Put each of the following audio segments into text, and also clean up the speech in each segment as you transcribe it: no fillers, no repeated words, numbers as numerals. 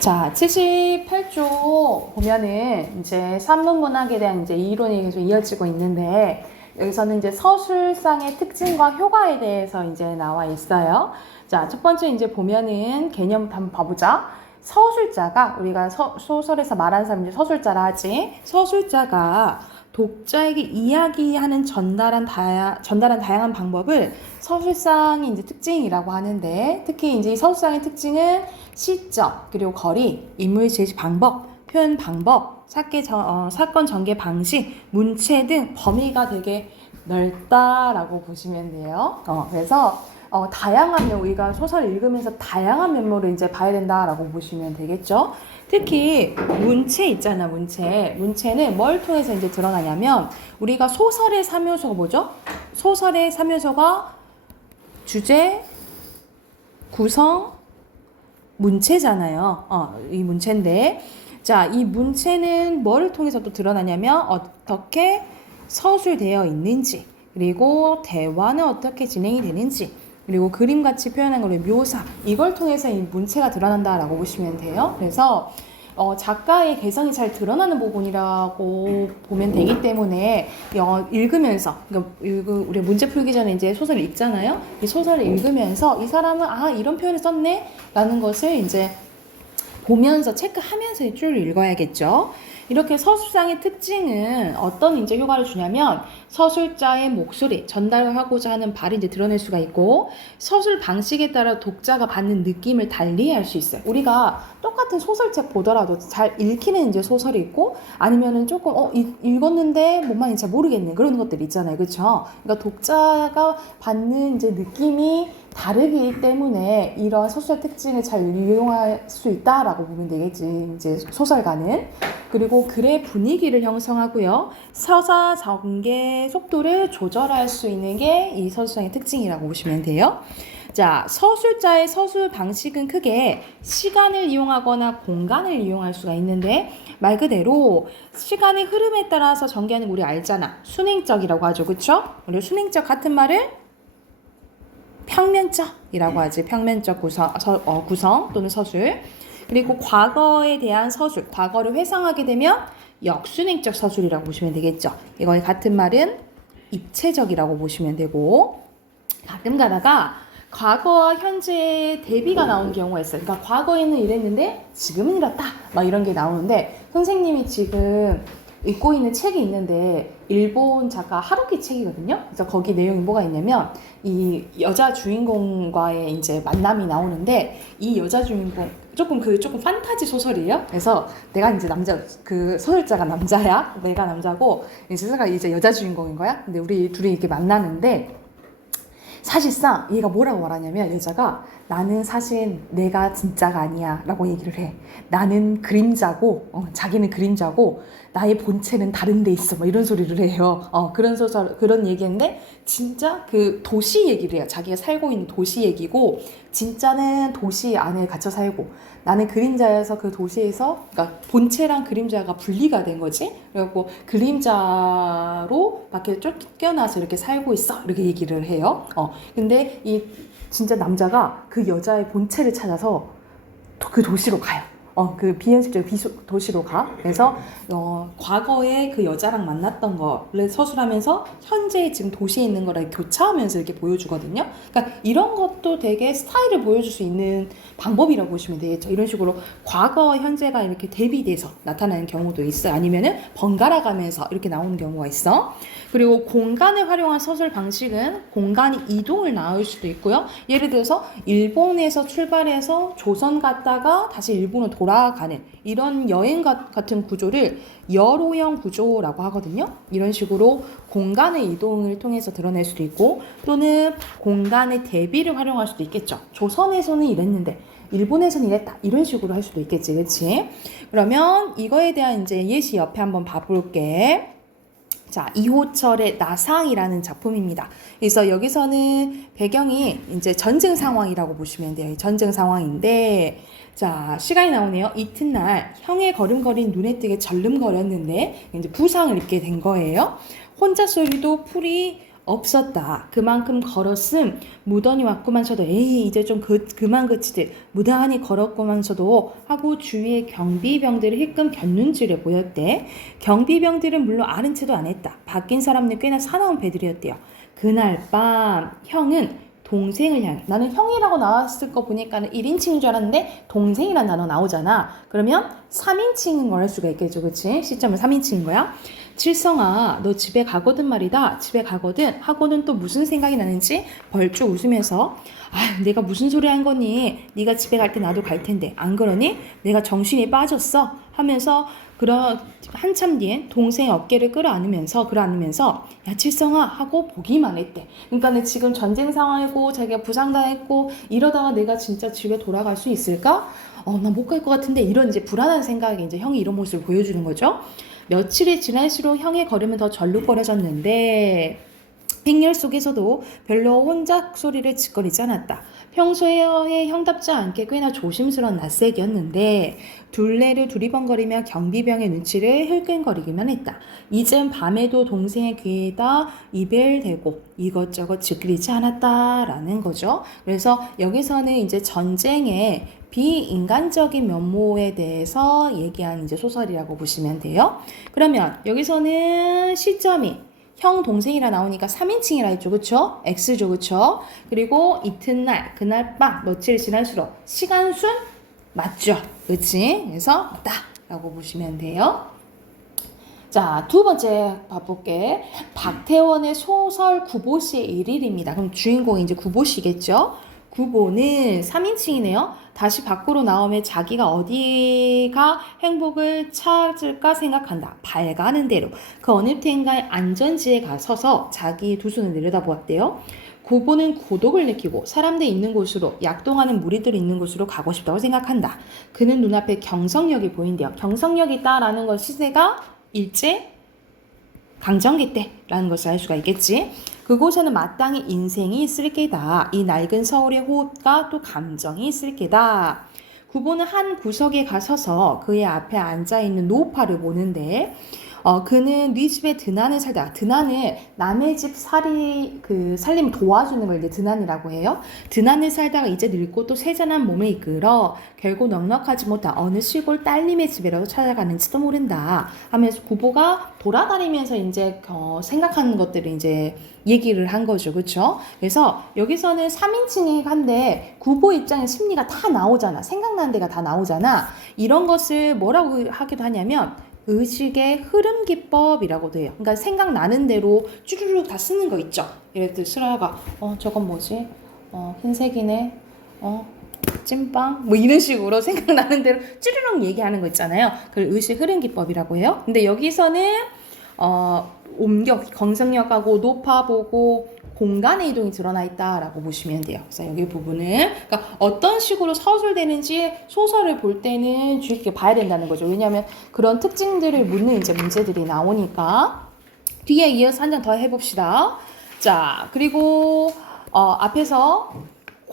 자, 78조 보면은 이제 산문문학에 대한 이제 이론이 계속 이어지고 있는데 여기서는 이제 서술상의 특징과 효과에 대해서 이제 나와 있어요. 자, 첫 번째 이제 보면은 개념부터 한번 봐보자. 서술자가 우리가 소설에서 말하는 사람이 이제 서술자라 하지. 서술자가 독자에게 이야기하는 전달한 다양한 방법을 서술상의 이제 특징이라고 하는데, 특히 이제 이 서술상의 특징은 시점, 그리고 거리, 인물 제시 방법, 표현 방법, 사건 전개 방식, 문체 등 범위가 되게 넓다라고 보시면 돼요. 그래서 다양한 면모, 우리가 소설을 읽으면서 다양한 면모를 이제 봐야 된다라고 보시면 되겠죠. 특히 문체 있잖아, 문체. 문체는 뭘 통해서 이제 드러나냐면 우리가 소설의 3요소가 뭐죠? 소설의 3요소가 주제, 구성, 문체잖아요. 이 문체인데, 자, 이 문체는 뭐를 통해서 또 드러나냐면 어떻게 서술되어 있는지, 그리고 대화는 어떻게 진행이 되는지, 그리고 그림같이 표현한 거를 묘사, 이걸 통해서 이 문체가 드러난다라고 보시면 돼요. 그래서 작가의 개성이 잘 드러나는 부분이라고 보면 되기 때문에 읽으면서, 그러니까 우리 문제 풀기 전에 이제 소설을 읽잖아요. 이 소설을 읽으면서 이 사람은 이런 표현을 썼네 라는 것을 이제 보면서 체크하면서 쭉 읽어야겠죠. 이렇게 서술상의 특징은 어떤 이제 효과를 주냐면 서술자의 목소리, 전달하고자 하는 바를 이제 드러낼 수가 있고, 서술 방식에 따라 독자가 받는 느낌을 달리 할 수 있어요. 우리가 똑같은 소설책 보더라도 잘 읽히는 이제 소설이 있고, 아니면은 조금 읽었는데 뭔 말인지 잘 모르겠네, 그런 것들 있잖아요, 그렇죠? 그러니까 독자가 받는 이제 느낌이 다르기 때문에 이런 소설의 특징을 잘 이용할 수 있다라고 보면 되겠지, 이제 소설가는. 그리고 글의 분위기를 형성하고요, 서사 전개 속도를 조절할 수 있는 게 이 서술상의 특징이라고 보시면 돼요. 자, 서술자의 서술 방식은 크게 시간을 이용하거나 공간을 이용할 수가 있는데, 말 그대로 시간의 흐름에 따라서 전개하는 거 우리 알잖아. 순행적이라고 하죠, 그쵸? 우리 순행적 같은 말을 평면적이라고 하지. 평면적 구성 또는 서술. 그리고 과거에 대한 서술, 과거를 회상하게 되면 역순행적 서술이라고 보시면 되겠죠. 이거의 같은 말은 입체적이라고 보시면 되고, 가끔 가다가 과거와 현재의 대비가 나온 경우가 있어요. 그러니까 과거에는 이랬는데 지금은 이렇다, 막 이런 게 나오는데, 선생님이 지금 읽고 있는 책이 있는데 일본 작가 하루키 책이거든요. 그래서 거기 내용이 뭐가 있냐면 이 여자 주인공과의 이제 만남이 나오는데, 이 여자 주인공 조금 판타지 소설이에요. 그래서 내가 이제 그 소설자가 남자야, 내가 남자고 제가 이제 여자 주인공인 거야. 근데 우리 둘이 이렇게 만나는데, 사실상 얘가 뭐라고 말하냐면, 여자가 나는 사실 내가 진짜가 아니야 라고 얘기를 해. 나는 그림자고, 자기는 그림자고 나의 본체는 다른 데 있어, 뭐 이런 소리를 해요. 그런 얘기인데, 진짜 그 도시 얘기를 해요. 자기가 살고 있는 도시 얘기고, 진짜는 도시 안에 갇혀 살고 나는 그림자여서 그 도시에서, 그러니까 본체랑 그림자가 분리가 된 거지. 그래갖고 그림자로 밖에 쫓겨나서 이렇게 살고 있어, 이렇게 얘기를 해요. 근데 이 진짜 남자가 그 여자의 본체를 찾아서 그 도시로 가요. 그 비현실적 도시로 가. 그래서 과거에 그 여자랑 만났던 거를 서술하면서 현재 지금 도시에 있는 거랑 교차하면서 이렇게 보여주거든요. 그러니까 이런 것도 되게 스타일을 보여줄 수 있는 방법이라고 보시면 되겠죠. 이런 식으로 과거, 현재가 이렇게 대비돼서 나타나는 경우도 있어요. 아니면은 번갈아 가면서 이렇게 나오는 경우가 있어. 그리고 공간을 활용한 서술 방식은 공간이 이동을 나올 수도 있고요. 예를 들어서 일본에서 출발해서 조선 갔다가 다시 일본으로 돌아가는 이런 여행 같은 구조를 여로형 구조라고 하거든요. 이런 식으로 공간의 이동을 통해서 드러낼 수도 있고, 또는 공간의 대비를 활용할 수도 있겠죠. 조선에서는 이랬는데 일본에서는 이랬다, 이런 식으로 할 수도 있겠지, 그렇지? 그러면 이거에 대한 이제 예시 옆에 한번 봐볼게. 자, 이호철의 나상이라는 작품입니다. 그래서 여기서는 배경이 이제 전쟁 상황이라고 보시면 돼요. 전쟁 상황인데, 자, 시간이 나오네요. 이튿날 형의 걸음걸이는 눈에 띄게 절름거렸는데 이제 부상을 입게 된 거예요. 혼자 소리도 풀이 없었다. 그만큼 걸었음 무던히 왔구만서도 에이 이제 좀 그만 그치듯 무단히 걸었구만서도 하고 주위의 경비병들을 힐끔 곁눈질해 보였대. 경비병들은 물론 아는 체도 안 했다. 바뀐 사람들 꽤나 사나운 배들이었대요. 그날 밤 형은 동생을 향해 나는 형이라고 나왔을 거 보니까는 1인칭인 줄 알았는데 동생이란 단어 나오잖아. 그러면 3인칭인 걸 할 수가 있겠죠. 그치? 시점은 3인칭인 거야. 칠성아 너 집에 가거든 말이다. 집에 가거든 하고는 또 무슨 생각이 나는지 벌쩍 웃으면서 아 내가 무슨 소리 한 거니. 네가 집에 갈 때 나도 갈 텐데 안 그러니? 내가 정신이 빠졌어 하면서 그런 한참 뒤엔 동생 어깨를 끌어안으면서 야 칠성아 하고 보기만 했대. 그러니까 지금 전쟁 상황이고 자기가 부상당했고 이러다가 내가 진짜 집에 돌아갈 수 있을까? 나 못 갈 것 같은데 이런 이제 불안한 생각에 이제 형이 이런 모습을 보여주는 거죠. 며칠이 지날수록 형의 걸음은 더 절룩거려졌는데 행렬 속에서도 별로 혼자 소리를 짓거리지 않았다. 평소에 형답지 않게 꽤나 조심스러운 낯색이었는데 둘레를 두리번거리며 경비병의 눈치를 흘끈거리기만 했다. 이젠 밤에도 동생의 귀에다 입을 대고 이것저것 짓거리지 않았다라는 거죠. 그래서 여기서는 이제 전쟁의 비인간적인 면모에 대해서 얘기한 이제 소설이라고 보시면 돼요. 그러면 여기서는 시점이 형 동생이라 나오니까 3인칭이라 했죠. 그쵸? X죠. 그쵸? 그리고 이튿날 그날 밤 며칠 지날수록 시간순 맞죠. 그치? 그래서 맞다 라고 보시면 돼요. 자, 두 번째 봐볼게. 박태원의 소설 구보시의 일일입니다. 그럼 주인공이 이제 구보시겠죠? 구보는 3인칭이네요. 다시 밖으로 나오면 자기가 어디가 행복을 찾을까 생각한다. 밝아는 대로 그 어느 때인가의 안전지에 가서서 자기 두 손을 내려다보았대요. 구보는 고독을 느끼고 사람들 있는 곳으로 약동하는 무리들이 있는 곳으로 가고 싶다고 생각한다. 그는 눈앞에 경성역이 보인대요. 경성역이 있다라는 건 시세가 일제 강점기 때라는 것을 알 수가 있겠지. 그곳에는 마땅히 인생이 있을 게다. 이 낡은 서울의 호흡과 또 감정이 있을 게다. 구보는 한 구석에 가서서 그의 앞에 앉아있는 노파를 보는데 그는 네 집에 드난을 살다가 드난을 남의 집 살림 도와주는 걸 이제 드난이라고 해요. 드난을 살다가 이제 늙고 또 세잔한 몸을 이끌어 결국 넉넉하지 못한 어느 시골 딸님의 집이라도 찾아가는지도 모른다 하면서 구보가 돌아다니면서 이제 생각하는 것들을 이제 얘기를 한 거죠. 그렇죠? 그래서 여기서는 3인칭이긴 한데 구보 입장의 심리가 다 나오잖아. 생각나는 데가 다 나오잖아. 이런 것을 뭐라고 하기도 하냐면 의식의 흐름 기법이라고도 해요. 그러니까 생각나는 대로 쭈르륵 다 쓰는 거 있죠. 예를 들어 슬아가 저건 뭐지? 흰색이네. 찐빵? 뭐 이런 식으로 생각나는 대로 쭈르륵 얘기하는 거 있잖아요. 그걸 의식 흐름 기법이라고 해요. 근데 여기서는 경성역하고 노파 보고 공간의 이동이 드러나 있다라고 보시면 돼요. 그래서 여기 부분은 그러니까 어떤 식으로 서술되는지 소설을 볼 때는 주의 깊게 봐야 된다는 거죠. 왜냐하면 그런 특징들을 묻는 이제 문제들이 나오니까 뒤에 이어서 한 장 더 해봅시다. 자, 그리고 앞에서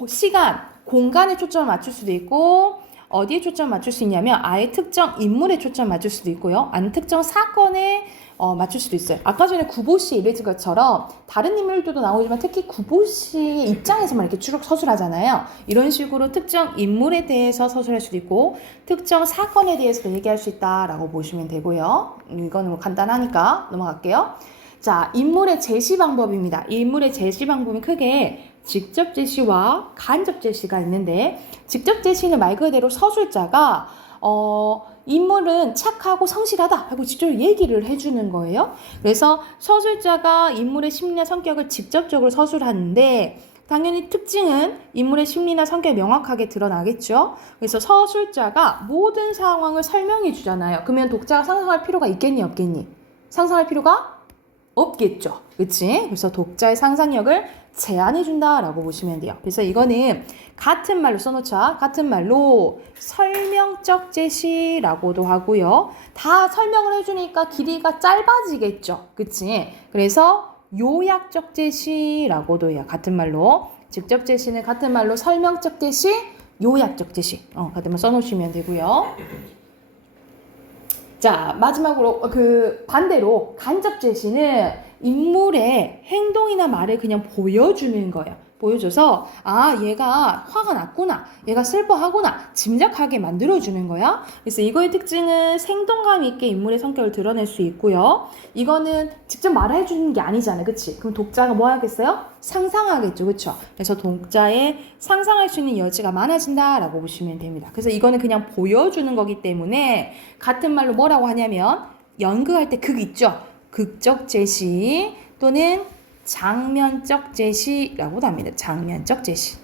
시간, 공간에 초점을 맞출 수도 있고 어디에 초점을 맞출 수 있냐면 아예 특정 인물에 초점을 맞출 수도 있고요. 아니면 특정 사건에 맞출 수도 있어요. 아까 전에 구보시 이랬던 것처럼 다른 인물들도 나오지만 특히 구보시의 입장에서만 이렇게 쭉 서술하잖아요. 이런 식으로 특정 인물에 대해서 서술할 수도 있고 특정 사건에 대해서도 얘기할 수 있다라고 보시면 되고요. 이거는 뭐 간단하니까 넘어갈게요. 자, 인물의 제시 방법입니다. 이 인물의 제시 방법은 크게 직접 제시와 간접 제시가 있는데 직접 제시는 말 그대로 서술자가 인물은 착하고 성실하다 하고 직접 얘기를 해주는 거예요. 그래서 서술자가 인물의 심리나 성격을 직접적으로 서술하는데 당연히 특징은 인물의 심리나 성격이 명확하게 드러나겠죠. 그래서 서술자가 모든 상황을 설명해 주잖아요. 그러면 독자가 상상할 필요가 있겠니 없겠니? 상상할 필요가 없겠죠. 그치? 그래서 독자의 상상력을 제한해 준다라고 보시면 돼요. 그래서 이거는 같은 말로 써놓자. 같은 말로 설명적 제시라고도 하고요. 다 설명을 해주니까 길이가 짧아지겠죠. 그치? 그래서 요약적 제시라고도 해요. 같은 말로. 직접 제시는 같은 말로 설명적 제시, 요약적 제시. 같은 말 써놓으시면 되고요. 자, 마지막으로 반대로 간접 제시는 인물의 행동이나 말을 그냥 보여주는 거예요. 보여줘서 얘가 화가 났구나, 얘가 슬퍼하구나 짐작하게 만들어주는 거야. 그래서 이거의 특징은 생동감 있게 인물의 성격을 드러낼 수 있고요. 이거는 직접 말해주는 게 아니잖아요, 그치? 그럼 독자가 뭐 하겠어요? 상상하겠죠, 그쵸? 그래서 독자의 상상할 수 있는 여지가 많아진다라고 보시면 됩니다. 그래서 이거는 그냥 보여주는 거기 때문에 같은 말로 뭐라고 하냐면 연극할 때 극 있죠? 극적 제시 또는 장면적 제시라고도 합니다. 장면적 제시.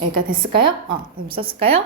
여기까지 됐을까요? 그럼 썼을까요?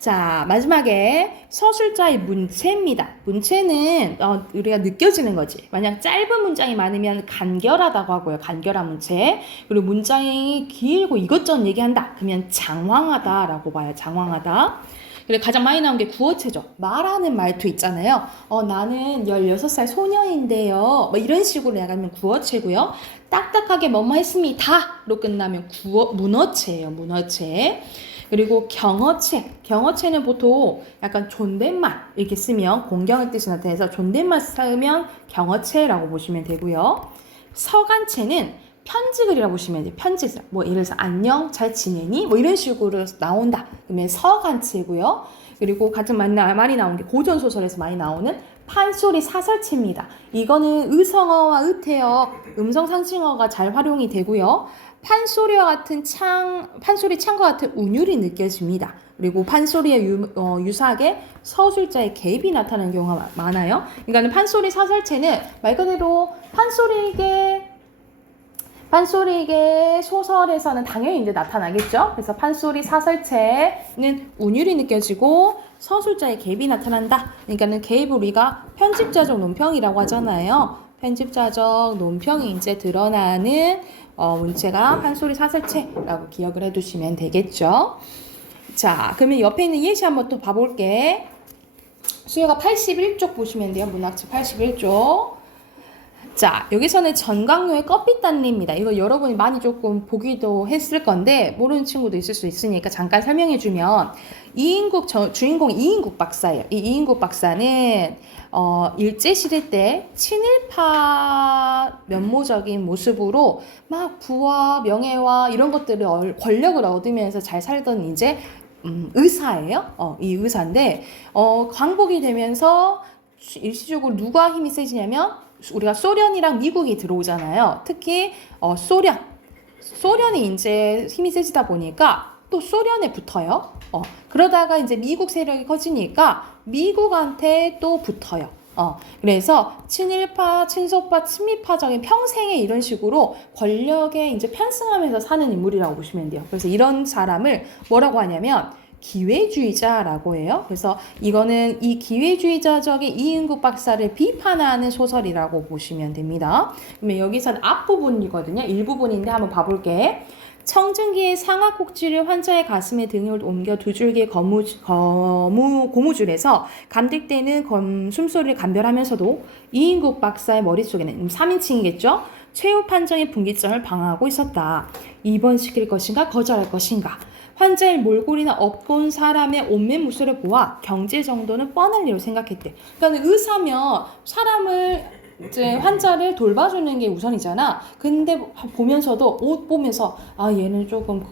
자, 마지막에 서술자의 문체입니다. 문체는 우리가 느껴지는 거지. 만약 짧은 문장이 많으면 간결하다고 하고요. 간결한 문체. 그리고 문장이 길고 이것저것 얘기한다. 그러면 장황하다라고 봐요. 장황하다. 그리고 가장 많이 나온 게 구어체죠. 말하는 말투 있잖아요. 나는 16살 소녀인데요. 뭐 이런 식으로 나가면 구어체고요. 딱딱하게 뭐뭐 했습니다로 끝나면 문어체예요. 문어체. 그리고 경어체. 경어체는 보통 약간 존댓말 이렇게 쓰면 공경의 뜻이 나타나서 존댓말 쓰면 경어체라고 보시면 되고요. 서간체는 편지글이라고 보시면 돼요. 편지글. 뭐 예를 들어서 안녕, 잘 지내니? 뭐 이런 식으로 나온다. 그러면 서간체고요. 그리고 가장 많이 나온 게 고전소설에서 많이 나오는 판소리 사설체입니다. 이거는 의성어와 의태어, 음성상징어가 잘 활용이 되고요. 판소리 창과 같은 운율이 느껴집니다. 그리고 판소리에 유사하게 서술자의 개입이 나타나는 경우가 많아요. 그러니까 판소리 사설체는 말 그대로 판소리계 소설에서는 당연히 이제 나타나겠죠. 그래서 판소리 사설체는 운율이 느껴지고 서술자의 개입이 나타난다. 그러니까는 개입을 우리가 편집자적 논평이라고 하잖아요. 편집자적 논평이 이제 드러나는 문체가 판소리 사설체라고 기억을 해두시면 되겠죠. 자, 그러면 옆에 있는 예시 한번 또 봐볼게. 수요가 81쪽 보시면 돼요. 문학책 81쪽. 자, 여기서는 전강료의 껍빛단리입니다. 이거 여러분이 많이 조금 보기도 했을 건데 모르는 친구도 있을 수 있으니까 잠깐 설명해주면 주인공 이인국 박사예요. 이 이인국 박사는 일제시대 때 친일파 면모적인 모습으로 막 부와 명예와 이런 것들을 권력을 얻으면서 잘 살던 이제 의사예요. 이 의사인데 광복이 되면서 일시적으로 누가 힘이 세지냐면 우리가 소련이랑 미국이 들어오잖아요. 특히 소련이 이제 힘이 세지다 보니까 또 소련에 붙어요. 그러다가 이제 미국 세력이 커지니까 미국한테 또 붙어요. 그래서 친일파, 친소파, 친미파적인 평생에 이런 식으로 권력에 이제 편승하면서 사는 인물이라고 보시면 돼요. 그래서 이런 사람을 뭐라고 하냐면 기회주의자라고 해요. 그래서 이거는 이 기회주의자적인 이인국 박사를 비판하는 소설이라고 보시면 됩니다. 그러면 여기서는 앞부분이거든요. 일부분인데 한번 봐볼게. 청진기의 상하 꼭지를 환자의 가슴에 등을 옮겨 두 줄기의 고무줄에서 감득되는 숨소리를 감별하면서도 이인국 박사의 머릿속에는 3인칭이겠죠? 최후 판정의 분기점을 방어하고 있었다. 입원시킬 것인가 거절할 것인가. 환자의 몰골이나 업고 사람의 옷맨 모습을 보아 경제 정도는 뻔할 일로 생각했대. 그러니까 의사면 사람을 이제 환자를 돌봐주는 게 우선이잖아. 근데 보면서도 옷 보면서 얘는 조금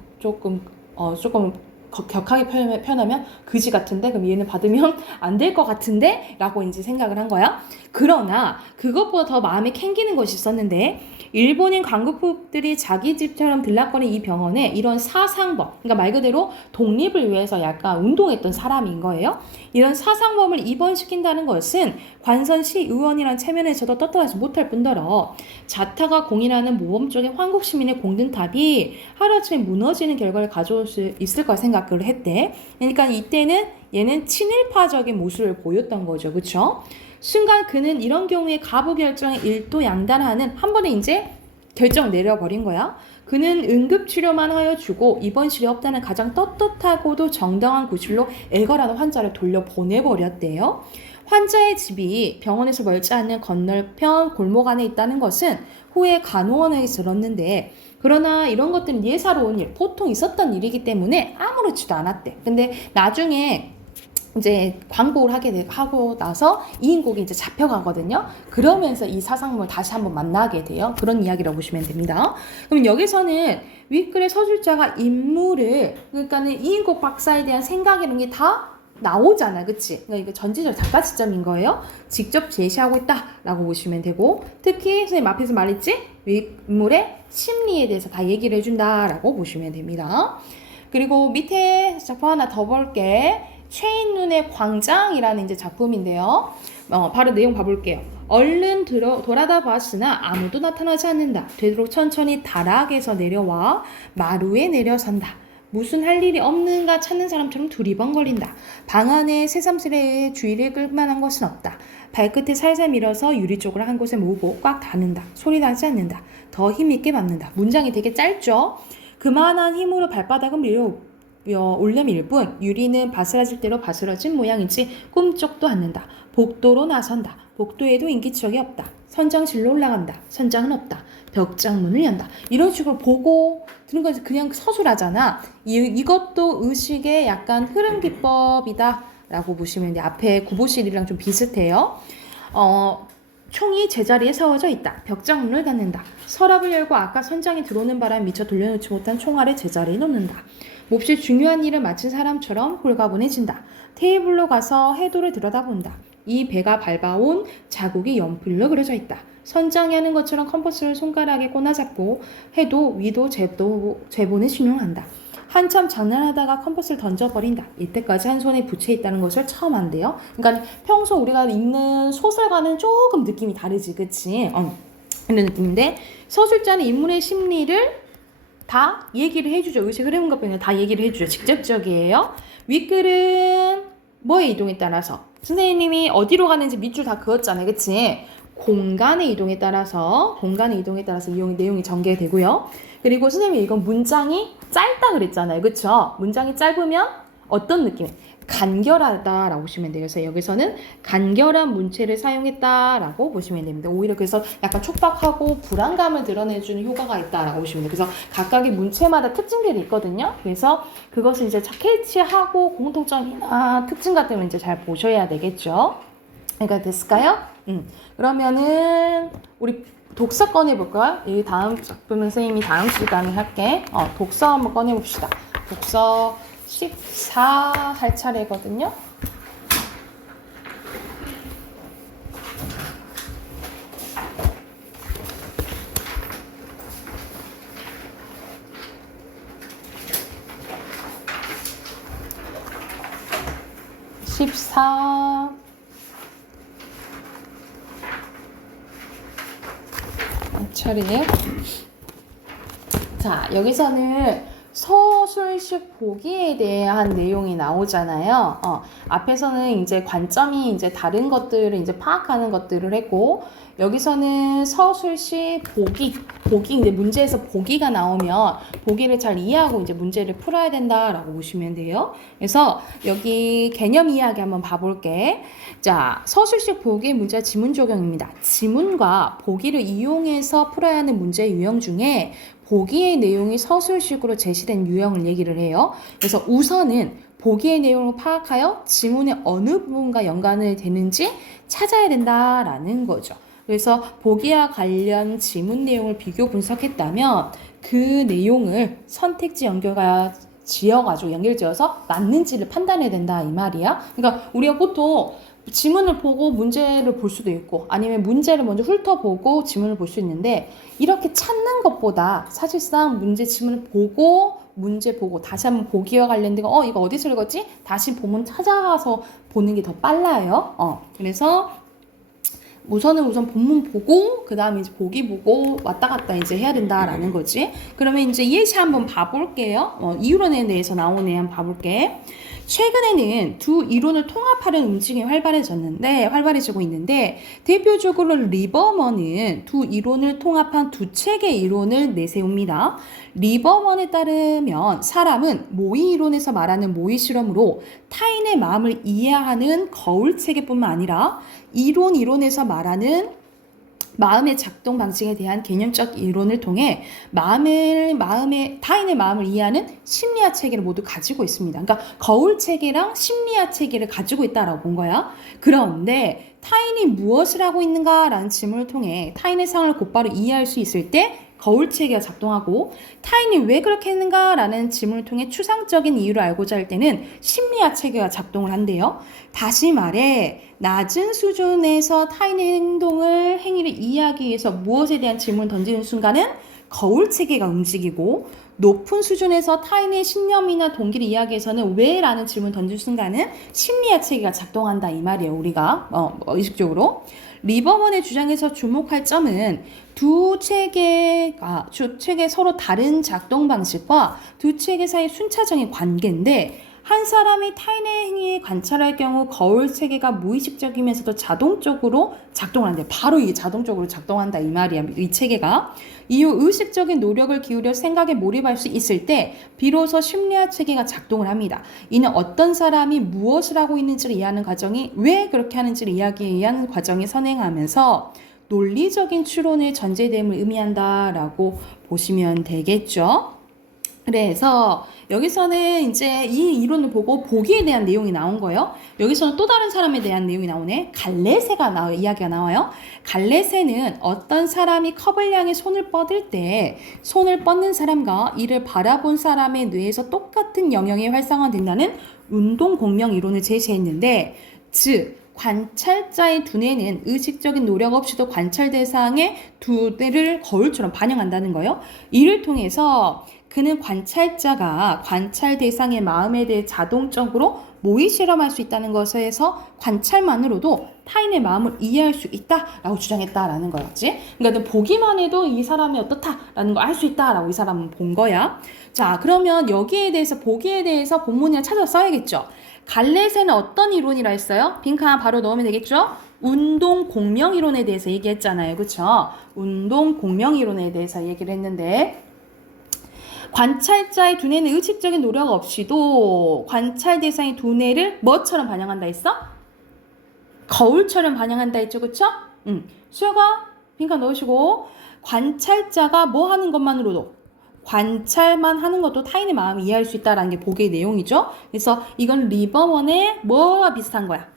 격하게 표현하면 그지 같은데 그럼 얘는 받으면 안 될 것 같은데 라고 이제 생각을 한 거야. 그러나 그것보다 더 마음에 캥기는 것이 있었는데 일본인 강국부들이 자기 집처럼 들락거린 이 병원에 이런 사상범, 그러니까 말 그대로 독립을 위해서 약간 운동했던 사람인 거예요. 이런 사상범을 입원시킨다는 것은 관선시 의원이란 체면에서도 떳떳하지 못할 뿐더러 자타가 공인하는 모범적인 황국 시민의 공든탑이 하루아침에 무너지는 결과를 가져올 수 있을 거라 생각을 했대. 그러니까 이때는 얘는 친일파적인 모습을 보였던 거죠. 그렇죠? 순간 그는 이런 경우에 가부 결정에 일도양단하는 한 번에 이제 결정 내려버린 거야. 그는 응급치료만 하여 주고 입원실이 없다는 가장 떳떳하고도 정당한 구실로 애걸하는 환자를 돌려보내버렸대요. 환자의 집이 병원에서 멀지 않는 건너편 골목 안에 있다는 것은 후에 간호원에게 들었는데 그러나 이런 것들은 예사로운 일, 보통 있었던 일이기 때문에 아무렇지도 않았대. 근데 나중에 이제 광복을 하고 나서 이인국이 이제 잡혀가거든요. 그러면서 이 사상문을 다시 한번 만나게 돼요. 그런 이야기라고 보시면 됩니다. 그럼 여기서는 윗글의 서술자가 인물을, 그러니까는 이인국 박사에 대한 생각 이런 게 다 나오잖아, 그치? 그러니까 이거 전지적 작가 지점인 거예요. 직접 제시하고 있다라고 보시면 되고, 특히 선생님 앞에서 말했지? 윗물의 심리에 대해서 다 얘기를 해준다라고 보시면 됩니다. 그리고 밑에 작품 하나 더 볼게. 최인눈의 광장이라는 이제 작품인데요. 바로 내용 봐볼게요. 얼른 돌아다 봤으나 아무도 나타나지 않는다. 되도록 천천히 다락에서 내려와 마루에 내려선다. 무슨 할 일이 없는가 찾는 사람처럼 두리번거린다. 방 안에 새삼스레 주의를 끌 만한 것은 없다. 발끝을 살살 밀어서 유리 쪽으로 한 곳에 모으고 꽉 닫는다. 소리 나지 않는다. 더 힘있게 맞는다. 문장이 되게 짧죠? 그만한 힘으로 발바닥은 올려밀 뿐 유리는 바스라질 대로 바스러진 모양이지 꿈쩍도 않는다. 복도로 나선다. 복도에도 인기척이 없다. 선장실로 올라간다. 선장은 없다. 벽장문을 연다. 이런 식으로 보고 드는 건 그냥 서술하잖아. 이것도 의식의 약간 흐름 기법이다 라고 보시면 돼. 앞에 구보실이랑 좀 비슷해요. 총이 제자리에 세워져 있다. 벽장문을 닫는다. 서랍을 열고 아까 선장이 들어오는 바람에 미처 돌려놓지 못한 총알을 제자리에 놓는다. 몹시 중요한 일을 마친 사람처럼 홀가분해진다. 테이블로 가서 해도를 들여다본다. 이 배가 밟아온 자국이 연필로 그려져 있다. 선장이 하는 것처럼 컴퍼스를 손가락에 꼬나잡고 해도 위도 제본에 신용한다. 한참 장난하다가 컴퍼스를 던져버린다. 이때까지 한 손에 부채 있다는 것을 처음 한대요. 그러니까 평소 우리가 읽는 소설과는 조금 느낌이 다르지, 그치? 이런 느낌인데 서술자는 인물의 심리를 다 얘기를 해주죠. 의식 흐름 것뿐이 다 얘기를 해주죠. 직접적이에요. 윗글은 뭐의 이동에 따라서 선생님이 어디로 가는지 밑줄 다 그었잖아요, 그치? 공간의 이동에 따라서 내용이 전개되고요. 그리고 선생님이 이건 문장이 짧다 그랬잖아요, 그쵸? 문장이 짧으면 어떤 느낌? 간결하다라고 보시면 돼요. 그래서 여기서는 간결한 문체를 사용했다라고 보시면 됩니다. 오히려 그래서 약간 촉박하고 불안감을 드러내주는 효과가 있다라고 보시면 돼요. 그래서 각각의 문체마다 특징들이 있거든요. 그래서 그것을 이제 캐치하고 공통점이나 특징 같은 걸 이제 잘 보셔야 되겠죠. 그러니까 됐을까요? 그러면은 우리 독서 꺼내볼까요? 이 다음 작품은 선생님이 다음 시간에 할게. 독서 한번 꺼내봅시다. 독서 14 할 차례거든요. 차례. 자, 여기서는 서술식 보기에 대한 내용이 나오잖아요. 앞에서는 이제 관점이 이제 다른 것들을 이제 파악하는 것들을 했고, 여기서는 서술식 보기 이제 문제에서 보기가 나오면 보기를 잘 이해하고 이제 문제를 풀어야 된다라고 보시면 돼요. 그래서 여기 개념 이야기 한번 봐볼게. 자, 서술식 보기 문제 지문 적용입니다. 지문과 보기를 이용해서 풀어야 하는 문제 유형 중에 보기의 내용이 서술식으로 제시된 유형을 얘기를 해요. 그래서 우선은 보기의 내용을 파악하여 지문의 어느 부분과 연관이 되는지 찾아야 된다라는 거죠. 그래서 보기와 관련 지문 내용을 비교 분석했다면 그 내용을 선택지 연결 지어서 맞는지를 판단해야 된다 이 말이야. 그러니까 우리가 보통 지문을 보고 문제를 볼 수도 있고 아니면 문제를 먼저 훑어보고 지문을 볼 수 있는데 이렇게 찾는 것보다 사실상 지문을 보고 문제 보고 다시 한번 보기와 관련된 거 이거 어디서 읽었지? 다시 보면 찾아가서 보는 게 더 빨라요. 그래서 우선 본문 보고 그 다음에 이제 보기 보고 왔다 갔다 이제 해야 된다라는 거지. 그러면 이제 예시 한번 봐볼게요. 이론에 대해서 나오는 애 한번 봐볼게. 최근에는 두 이론을 통합하려는 움직임이 활발해지고 있는데 대표적으로 리버먼은 두 이론을 통합한 두 책의 이론을 내세웁니다. 리버먼에 따르면 사람은 모의 이론에서 말하는 모의 실험으로 타인의 마음을 이해하는 거울 체계뿐만 아니라 이론에서 말하는 마음의 작동 방식에 대한 개념적 이론을 통해 타인의 마음을 이해하는 심리학 체계를 모두 가지고 있습니다. 그러니까 거울 체계랑 심리학 체계를 가지고 있다라고 본 거야. 그런데 타인이 무엇을 하고 있는가라는 질문을 통해 타인의 상황을 곧바로 이해할 수 있을 때 거울 체계가 작동하고, 타인이 왜 그렇게 했는가라는 질문을 통해 추상적인 이유를 알고자 할 때는 심리학 체계가 작동을 한대요. 다시 말해 낮은 수준에서 타인의 행위를 이해하기 위해서 무엇에 대한 질문을 던지는 순간은 거울 체계가 움직이고, 높은 수준에서 타인의 신념이나 동기를 이해하기 위해서는 왜? 라는 질문을 던질 순간은 심리학 체계가 작동한다 이 말이에요. 우리가 의식적으로. 리버먼의 주장에서 주목할 점은 두 체계 서로 다른 작동 방식과 두 체계 사이 순차적인 관계인데, 한 사람이 타인의 행위에 관찰할 경우 거울 체계가 무의식적이면서도 자동적으로 작동을 한대. 바로 이게 자동적으로 작동한다 이 말이야. 이 체계가. 이후 의식적인 노력을 기울여 생각에 몰입할 수 있을 때 비로소 심리학 체계가 작동을 합니다. 이는 어떤 사람이 무엇을 하고 있는지를 이해하는 과정이 왜 그렇게 하는지를 이해하기 위한 과정이 선행하면서 논리적인 추론의 전제됨을 의미한다라고 보시면 되겠죠. 그래서 여기서는 이제 이 이론을 보고 보기에 대한 내용이 나온 거예요. 여기서는 또 다른 사람에 대한 내용이 나오네. 갈레세가 이야기가 나와요. 갈레세는 어떤 사람이 컵을 향해 손을 뻗을 때 손을 뻗는 사람과 이를 바라본 사람의 뇌에서 똑같은 영역이 활성화된다는 운동 공명 이론을 제시했는데, 즉 관찰자의 두뇌는 의식적인 노력 없이도 관찰 대상의 두뇌를 거울처럼 반영한다는 거예요. 이를 통해서 그는 관찰자가 관찰 대상의 마음에 대해 자동적으로 모의 실험할 수 있다는 것에서 관찰만으로도 타인의 마음을 이해할 수 있다라고 주장했다라는 거였지. 그러니까 보기만 해도 이 사람이 어떻다라는 걸 알 수 있다라고 이 사람은 본 거야. 자, 그러면 여기에 대해서 보기에 대해서 본문이랑 찾아서 써야겠죠. 갈레세는 어떤 이론이라 했어요? 빈칸 하나 바로 넣으면 되겠죠? 운동 공명 이론에 대해서 얘기했잖아요. 그렇죠? 운동 공명 이론에 대해서 얘기를 했는데, 관찰자의 두뇌는 의식적인 노력 없이도 관찰 대상의 두뇌를 뭐처럼 반영한다 했어? 거울처럼 반영한다 했죠. 그쵸? 수혁아 빈칸 넣으시고, 관찰자가 뭐 하는 것만으로도, 관찰만 하는 것도 타인의 마음을 이해할 수 있다는 게 보기의 내용이죠. 그래서 이건 리버먼의 뭐와 비슷한 거야?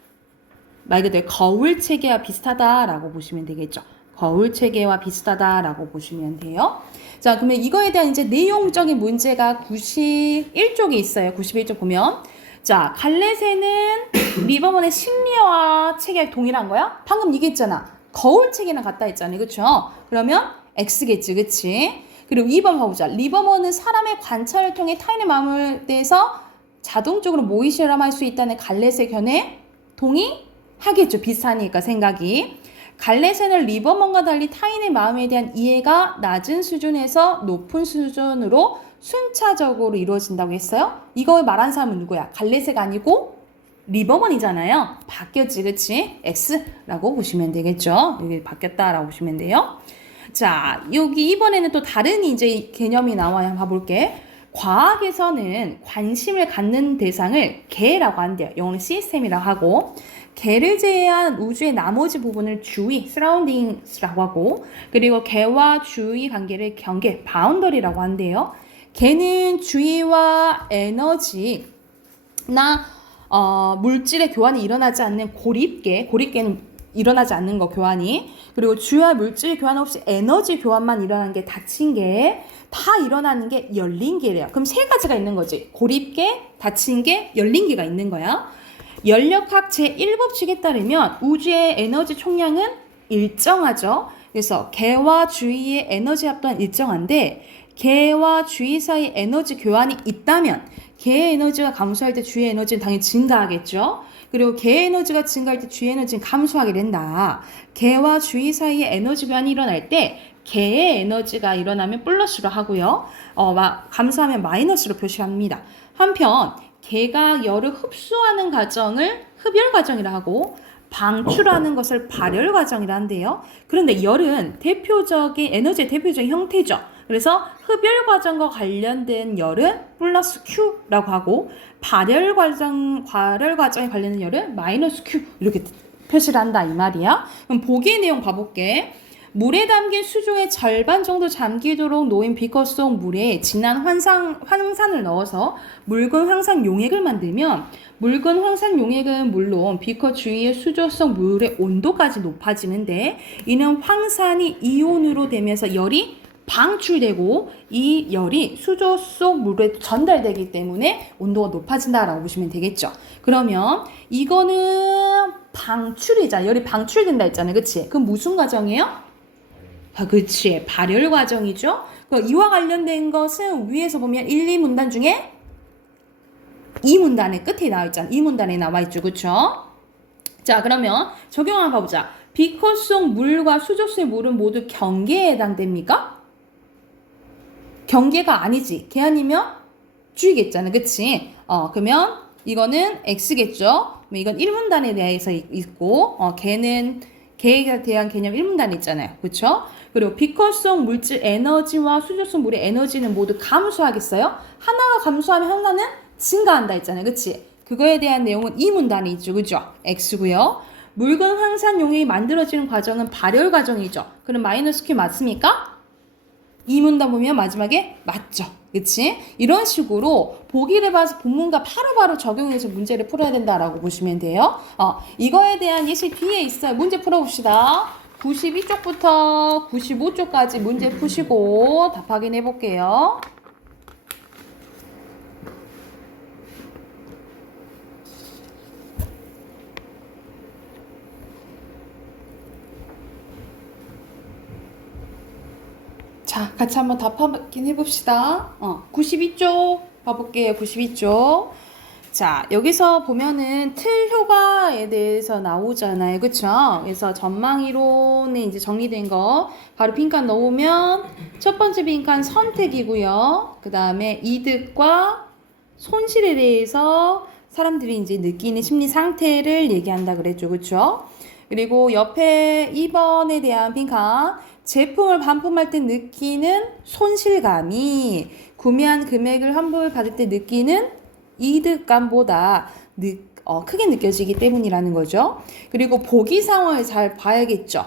말 그대로 거울 체계와 비슷하다라고 보시면 되겠죠. 거울 체계와 비슷하다라고 보시면 돼요. 자, 그러면 이거에 대한 이제 내용적인 문제가 91쪽에 있어요. 91쪽 보면. 자, 갈레세는 리버먼의 심리와 체계가 동일한 거야? 방금 얘기했잖아. 거울 체계랑 같다 했잖아요. 그쵸? 그러면 X겠지. 그치? 그리고 2번 봐보자. 리버먼은 사람의 관찰을 통해 타인의 마음을 대해서 자동적으로 모의 실험할 수 있다는 갈레세 견해 동의하겠죠. 비슷하니까 생각이. 갈레세는 리버먼과 달리 타인의 마음에 대한 이해가 낮은 수준에서 높은 수준으로 순차적으로 이루어진다고 했어요. 이걸 말한 사람은 누구야? 갈레세가 아니고 리버먼이잖아요. 바뀌었지, 그치? X라고 보시면 되겠죠. 여기 바뀌었다라고 보시면 돼요. 자, 여기 이번에는 또 다른 이제 개념이 나와요. 한번 봐볼게. 과학에서는 관심을 갖는 대상을 개라고 한대요. 영어는 시스템이라고 하고, 개를 제외한 우주의 나머지 부분을 주위, surroundings라고 하고, 그리고 개와 주위 관계를 경계, boundary라고 한대요. 개는 주위와 에너지나 물질의 교환이 일어나지 않는 고립계는 일어나지 않는 거, 교환이. 그리고 주위와 물질 교환 없이 에너지 교환만 일어나는 게 닫힌 게, 다 일어나는 게 열린 게래요. 그럼 세 가지가 있는 거지. 고립계, 닫힌 게, 열린 게가 있는 거야. 연력학 제1법칙에 따르면 우주의 에너지 총량은 일정하죠. 그래서 개와 주위의 에너지 합도는 일정한데, 개와 주위 사이 에너지 교환이 있다면 개의 에너지가 감소할 때 주위의 에너지는 당연히 증가하겠죠. 그리고 개의 에너지가 증가할 때 주위의 에너지는 감소하게 된다. 개와 주위 사이에 에너지 교환이 일어날 때 개의 에너지가 일어나면 플러스로 하고요. 감소하면 마이너스로 표시합니다. 한편 개가 열을 흡수하는 과정을 흡열 과정이라 하고, 방출하는 것을 발열 과정이라 한대요. 그런데 열은 에너지의 대표적인 형태죠. 그래서 흡열 과정과 관련된 열은 플러스 Q라고 하고, 발열 과정에 관련된 열은 마이너스 Q 이렇게 표시를 한다 이 말이야. 그럼 보기의 내용 봐볼게. 물에 담긴 수조의 절반 정도 잠기도록 놓인 비커 속 물에 진한 황산을 넣어서 묽은 황산 용액을 만들면 묽은 황산 용액은 물론 비커 주위의 수조 속 물의 온도까지 높아지는데 이는 황산이 이온으로 되면서 열이 방출되고 이 열이 수조 속 물에 전달되기 때문에 온도가 높아진다라고 보시면 되겠죠. 그러면 이거는 방출이잖아. 열이 방출된다 했잖아요. 그치? 그럼 무슨 과정이에요? 아, 그치. 발열 과정이죠. 이와 관련된 것은 위에서 보면 1, 2문단 중에 2문단의 끝에 나와 있잖아. 2문단에 나와 있죠. 그쵸? 자, 그러면 적용 한번 봐보자. 비커 속 물과 수조 속의 물은 모두 경계에 해당됩니까? 경계가 아니지. 걔 아니면 G겠잖아. 그치? 그러면 이거는 X겠죠? 이건 1문단에 대해서 있고, 걔에 대한 개념 1문단에 있잖아요. 그쵸? 그리고 비커 속 물질 에너지와 수조 속 물의 에너지는 모두 감소하겠어요? 하나가 감소하면 하나는 증가한다 했잖아요. 그치? 그거에 대한 내용은 2문단에 있죠. 그죠? X고요. 묽은 황산 용액이 만들어지는 과정은 발열 과정이죠. 그럼 마이너스 Q 맞습니까? 2문단 보면 마지막에 맞죠. 그치? 이런 식으로 보기를 봐서 본문과 바로바로 적용해서 문제를 풀어야 된다라고 보시면 돼요. 이거에 대한 예시 뒤에 있어요. 문제 풀어봅시다. 92쪽부터 95쪽까지 문제 푸시고 답 확인해 볼게요. 자, 같이 한번 답 확인해 봅시다. 92쪽 봐볼게요. 92쪽. 자, 여기서 보면은 틀 효과에 대해서 나오잖아요. 그쵸? 그래서 전망 이론에 이제 정리된 거 바로 빈칸 넣으면 첫 번째 빈칸 선택이고요. 그 다음에 이득과 손실에 대해서 사람들이 이제 느끼는 심리 상태를 얘기한다 그랬죠. 그쵸? 그리고 옆에 2번에 대한 빈칸 제품을 반품할 때 느끼는 손실감이 구매한 금액을 환불 받을 때 느끼는 이득감보다 크게 느껴지기 때문이라는 거죠. 그리고 보기 상황을 잘 봐야겠죠.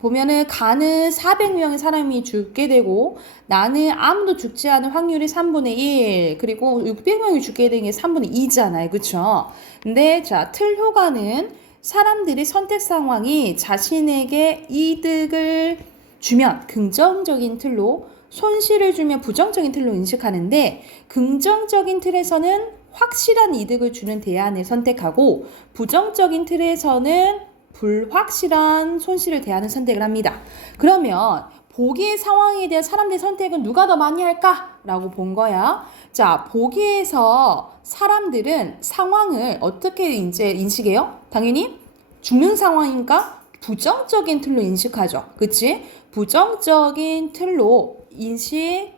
보면은 가는 400명의 사람이 죽게 되고 나는 아무도 죽지 않을 확률이 3분의 1 그리고 600명이 죽게 되는 게 3분의 2잖아요. 그쵸? 근데 자, 틀 효과는 사람들이 선택 상황이 자신에게 이득을 주면 긍정적인 틀로 손실을 주면 부정적인 틀로 인식하는데 긍정적인 틀에서는 확실한 이득을 주는 대안을 선택하고 부정적인 틀에서는 불확실한 손실을 대하는 선택을 합니다. 그러면 보기의 상황에 대한 사람들의 선택은 누가 더 많이 할까? 라고 본 거야. 자, 보기에서 사람들은 상황을 어떻게 이제 인식해요? 당연히 죽는 상황이니까 부정적인 틀로 인식하죠. 그치? 부정적인 틀로 인식할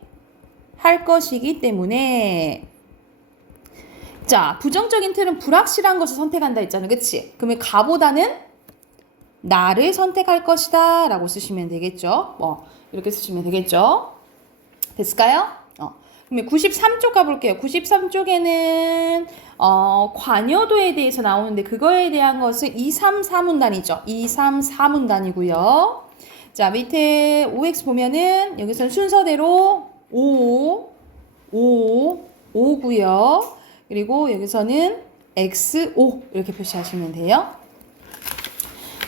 것이기 때문에 자, 부정적인 틀은 불확실한 것을 선택한다 했잖아. 그치? 그러면 가보다는 나를 선택할 것이다 라고 쓰시면 되겠죠. 이렇게 쓰시면 되겠죠. 됐을까요? 그러면 93쪽 가볼게요. 93쪽에는 관여도에 대해서 나오는데 그거에 대한 것은 2, 3, 4문단이죠. 2, 3, 4문단이고요. 자, 밑에 OX 보면은 여기서는 순서대로 5, 5, 5고요. 그리고 여기서는 XO 이렇게 표시하시면 돼요.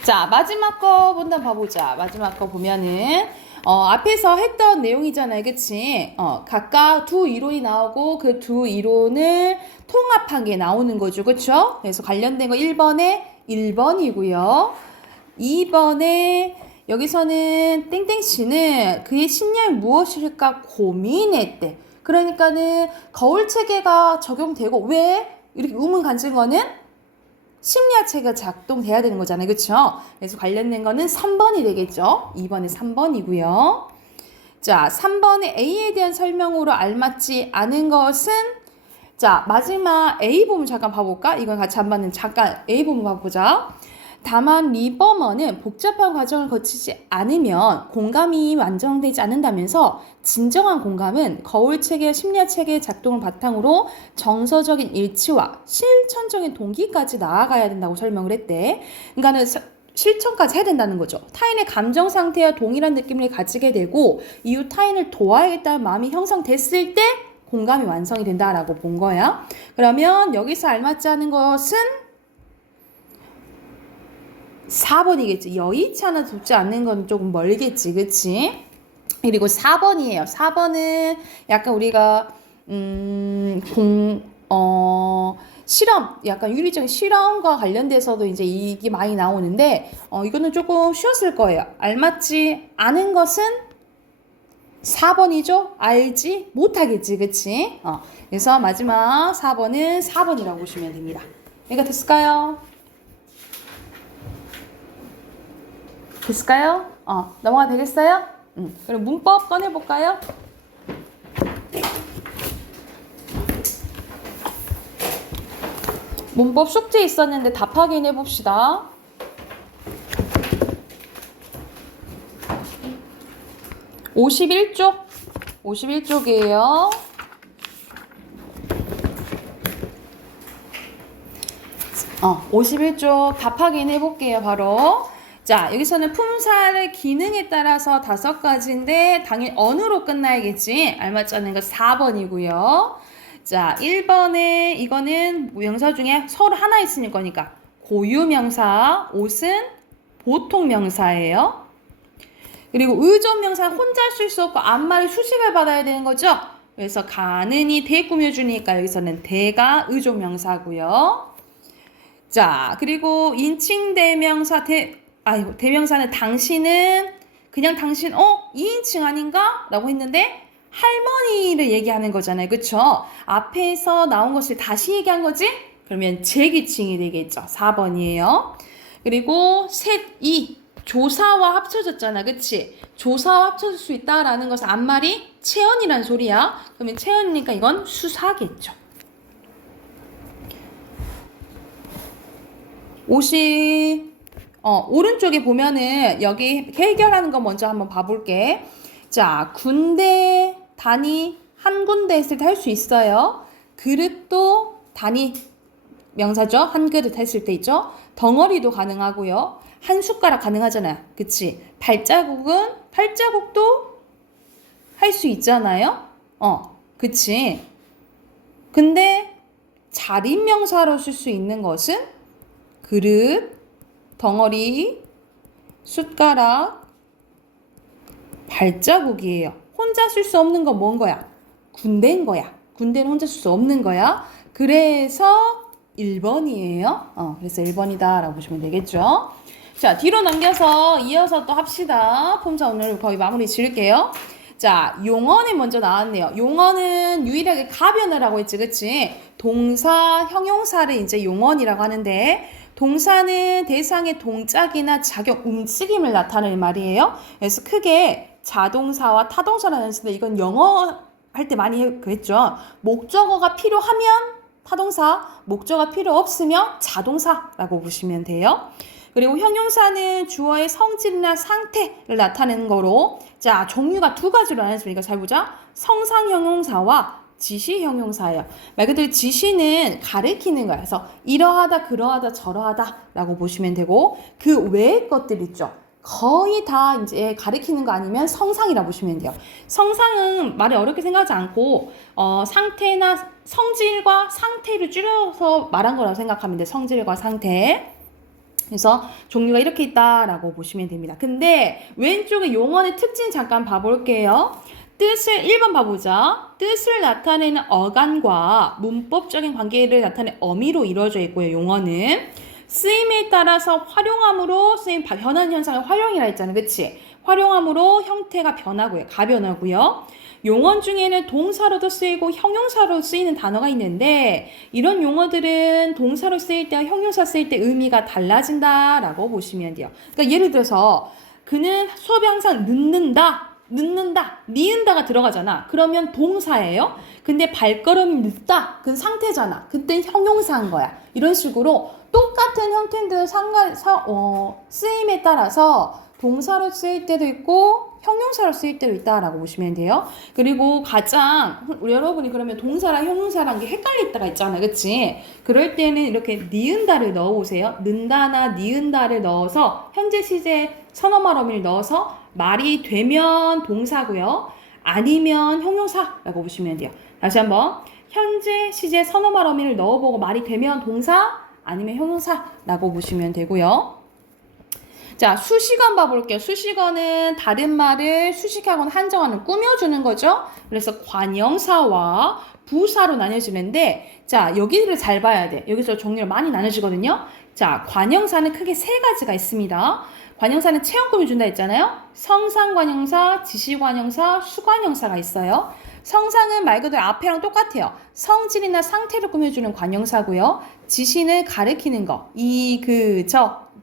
자, 마지막 거 본단 봐보자. 마지막 거 보면은 앞에서 했던 내용이잖아요. 그치? 각각 두 이론이 나오고 그 두 이론을 통합한 게 나오는 거죠. 그쵸? 그래서 관련된 거 1번에 1번이고요. 2번에 여기서는 땡땡씨는 그의 신념이 무엇일까 고민했대. 그러니까는 거울 체계가 적용되고 왜 이렇게 의문 간증 거는 심리학 체계가 작동돼야 되는 거잖아요. 그쵸? 그래서 관련된 거는 3번이 되겠죠. 2번에 3번이고요. 자, 3번의 A에 대한 설명으로 알맞지 않은 것은 자, 마지막 A 부분 잠깐 봐볼까? 이건 같이 안 봤는데 잠깐 A 부분 봐보자. 다만 리버먼은 복잡한 과정을 거치지 않으면 공감이 완성되지 않는다면서 진정한 공감은 거울체계, 심리학 체계의 작동을 바탕으로 정서적인 일치와 실천적인 동기까지 나아가야 된다고 설명을 했대. 그러니까는 실천까지 해야 된다는 거죠. 타인의 감정 상태와 동일한 느낌을 가지게 되고 이후 타인을 도와야겠다는 마음이 형성됐을 때 공감이 완성이 된다라고 본 거야. 그러면 여기서 알맞지 않은 것은 4번이겠지. 여의치 않아 돕지 않는 건 조금 멀겠지. 그치? 그리고 4번이에요. 4번은 약간 우리가 실험, 약간 윤리적인 실험과 관련돼서도 이제 이게 많이 나오는데 이거는 조금 쉬웠을 거예요. 알맞지 않은 것은 4번이죠? 알지 못하겠지. 그치? 그래서 마지막 4번은 4번이라고 보시면 됩니다. 이해가 됐을까요? 됐을까요? 넘어가 되겠어요? 그럼 문법 꺼내볼까요? 문법 숙제 있었는데 답 확인해 봅시다. (51쪽) 51쪽이에요. 어, 51쪽 답 확인해 볼게요. 바로 자, 여기서는 품사의 기능에 따라서 5가지인데 당연히 어느로 끝나야겠지. 알맞지 않은 거 4번이고요. 자, 1번에 이거는 명사 중에 서로 하나 있으니 거니까 고유명사, 옷은 보통 명사예요. 그리고 의존명사 혼자 쓸 수 없고 앞말이 수식을 받아야 되는 거죠. 그래서 가는이 대 꾸며주니까 여기서는 대가 의존명사고요. 자, 그리고 인칭 대명사 대명사는 당신은 그냥 당신 2인칭 아닌가? 라고 했는데 할머니를 얘기하는 거잖아요. 그쵸? 앞에서 나온 것을 다시 얘기한 거지? 그러면 제기칭이 되겠죠. 4번이에요. 그리고 셋이 조사와 합쳐졌잖아. 그치? 조사와 합쳐질 수 있다라는 것은 앞말이 체언이란 소리야. 그러면 체언이니까 이건 수사겠죠. 오른쪽에 보면은 여기 해결하는 거 먼저 한번 봐볼게. 자, 군대, 단위, 한 군데 했을 때 할 수 있어요. 그릇도 단위 명사죠. 한 그릇 했을 때 있죠. 덩어리도 가능하고요. 한 숟가락 가능하잖아요. 그치? 발자국도 할 수 있잖아요. 그치? 근데 자립명사로 쓸 수 있는 것은 그릇, 덩어리, 숟가락, 발자국이에요. 혼자 쓸 수 없는 건 뭔 거야? 군대인 거야. 군대는 혼자 쓸 수 없는 거야. 그래서 1번이에요. 그래서 1번이다 라고 보시면 되겠죠. 자, 뒤로 넘겨서 이어서 또 합시다. 품사 오늘 거의 마무리 지을게요. 자, 용언이 먼저 나왔네요. 용언은 유일하게 가변을 하고 있지, 그치? 동사, 형용사를 이제 용언이라고 하는데, 동사는 대상의 동작이나 작용, 움직임을 나타내는 말이에요. 그래서 크게 자동사와 타동사라는 했는데 이건 영어 할 때 많이 했죠. 목적어가 필요하면 타동사, 목적어가 필요 없으면 자동사라고 보시면 돼요. 그리고 형용사는 주어의 성질이나 상태를 나타내는 거로 자, 종류가 2가지로 나뉘었으니까 잘 보자. 성상 형용사와 지시 형용사예요. 말 그대로 지시는 가리키는 거야. 그래서 이러하다, 그러하다, 저러하다 라고 보시면 되고 그 외의 것들 있죠. 거의 다 이제 가리키는 거 아니면 성상이라 보시면 돼요. 성상은 말이 어렵게 생각하지 않고 상태나 성질과 상태를 줄여서 말한 거라고 생각하면 돼. 성질과 상태. 그래서 종류가 이렇게 있다라고 보시면 됩니다. 근데 왼쪽에 용언의 특징 잠깐 봐볼게요. 뜻을 1번 봐보자. 뜻을 나타내는 어간과 문법적인 관계를 나타내는 어미로 이루어져 있고요. 용언은 쓰임에 따라서 활용함으로 쓰임 변하는 현상을 활용이라 했잖아요. 그치? 활용함으로 형태가 변하고요. 가변하고요. 용언 중에는 동사로도 쓰이고 형용사로 쓰이는 단어가 있는데 이런 용어들은 동사로 쓰일 때와 형용사 쓰일 때 의미가 달라진다라고 보시면 돼요. 그러니까 예를 들어서 그는 수업에 항상 늦는다, 니은다가 들어가잖아. 그러면 동사예요. 근데 발걸음이 늦다, 그건 상태잖아. 그땐 형용사인 거야. 이런 식으로 똑같은 형태들 쓰임에 따라서 동사로 쓰일 때도 있고 형용사로 쓰일 때도 있다라고 보시면 돼요. 그리고 가장 여러분이 그러면 동사랑 형용사랑 게 헷갈릴 때가 있잖아, 그치? 그럴 때는 이렇게 니은다를 넣어보세요. 는다나 니은다를 넣어서 현재 시제 선어말 어미를 넣어서 말이 되면 동사고요. 아니면 형용사라고 보시면 돼요. 다시 한번 현재 시제 선어말 어미를 넣어보고 말이 되면 동사 아니면 형용사라고 보시면 되고요. 자, 수식어 봐볼게요. 수식어는 다른 말을 수식하거나 한정어는 꾸며주는 거죠. 그래서 관형사와 부사로 나뉘어지는데, 자, 여기를 잘 봐야 돼. 여기서 종류를 많이 나눠지거든요. 자, 관형사는 크게 세 가지가 있습니다. 관형사는 체형 꾸며준다 했잖아요. 성상관형사, 지시관형사, 수관형사가 있어요. 성상은 말 그대로 앞에랑 똑같아요. 성질이나 상태를 꾸며주는 관형사고요. 지시는 가리키는 거,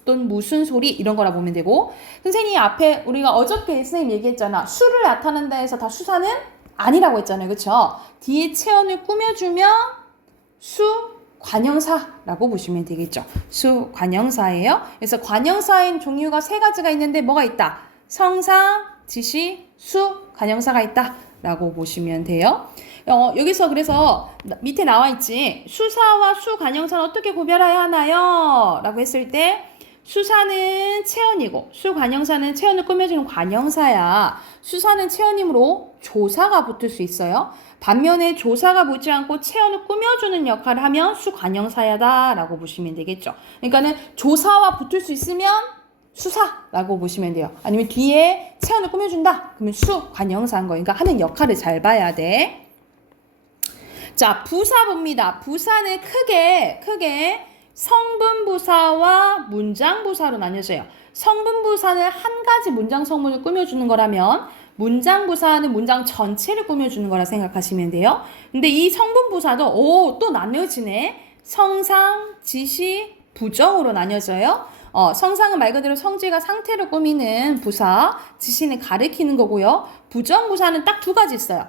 또는 무슨 소리 이런 거라 보면 되고, 선생님이 앞에 우리가 어저께 선생님 얘기했잖아. 수를 나타낸다 해서 다 수사는 아니라고 했잖아요. 그쵸? 뒤에 체언을 꾸며주면 수관형사라고 보시면 되겠죠. 수관형사예요. 그래서 관형사인 종류가 세 가지가 있는데 뭐가 있다? 성상, 지시, 수관형사가 있다 라고 보시면 돼요. 여기서 그래서 밑에 나와 있지. 수사와 수관형사는 어떻게 구별해야 하나요? 라고 했을 때 수사는 체언이고 수관형사는 체언을 꾸며주는 관형사야. 수사는 체언이므로 조사가 붙을 수 있어요. 반면에 조사가 붙지 않고 체언을 꾸며주는 역할을 하면 수관형사야다 라고 보시면 되겠죠. 그러니까는 조사와 붙을 수 있으면 수사라고 보시면 돼요. 아니면 뒤에 체언을 꾸며준다 그러면 수관형사인 거니까 하는 역할을 잘 봐야 돼. 자, 부사 봅니다. 부사는 크게 성분부사와 문장부사로 나뉘어져요. 성분부사는 한 가지 문장 성문을 꾸며주는 거라면 문장부사는 문장 전체를 꾸며주는 거라 생각하시면 돼요. 근데 이 성분부사도 또 나뉘어지네. 성상, 지시, 부정으로 나뉘어져요. 성상은 말 그대로 성질과 상태를 꾸미는 부사, 지시는 가리키는 거고요. 부정부사는 딱 두 가지 있어요.